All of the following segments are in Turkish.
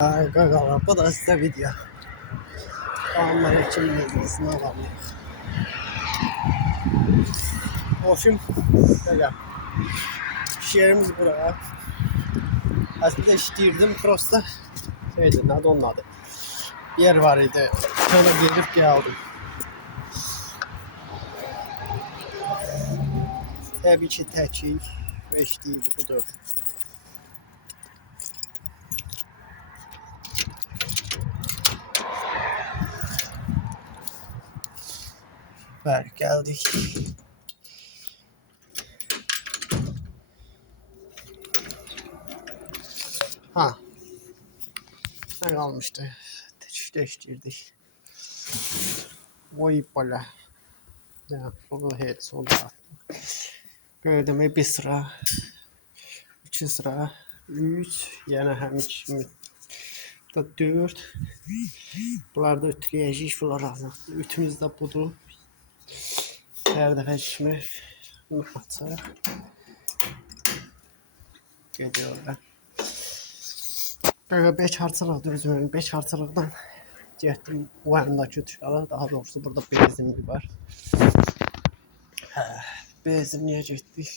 Arkadaşlar bu da size video. Onlar için videosuna kalıyor. Hoşum. Böyle. Şehrimiz buraya. Aslında işliyordum. Cross'ta şeydi, adı onun adı. Bir yer var idi. Sonra gelip geldim. Tabii ki tekil ve işliydi budur. Ver geldik. Ha. Ne kalmıştı? Değiştirdik. Oy bala. Ya bu hep sonda. Gördüm bir sıra. 3 sıra. 3 yani hem içimi. Da 4. Bunlar da ütüleyəcəyik bunlar. Ütümüz də budur. Hər dəfə işimi açaraq gediyorlar. Böyle 5 harçlıq düzmüyorum. 5 harçlıqdan getdim o yanındakı tuşlara. Daha doğrusu burada benzinli var. Benzinliyə getdik.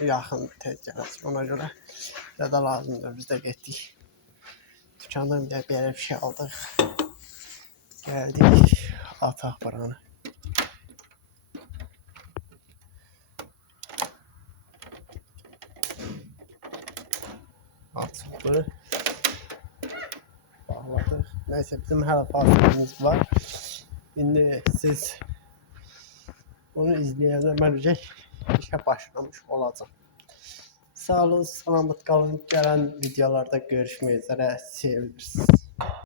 Yaxın tez gələcək. Ona görə ya da lazımdır. Biz də getdik. Dükkandan bir belə bir şey aldıq. Gəldik. Ataq buranı. Açıldı. Bağladık. Neyse bizim hələ fasilimiz var. İndi siz onu izləyəndə məncə işə başlamış olacaq. Sağ olun, salamat qalın. Gələn videolarda görüşmək üzərə. Sevilirsiniz.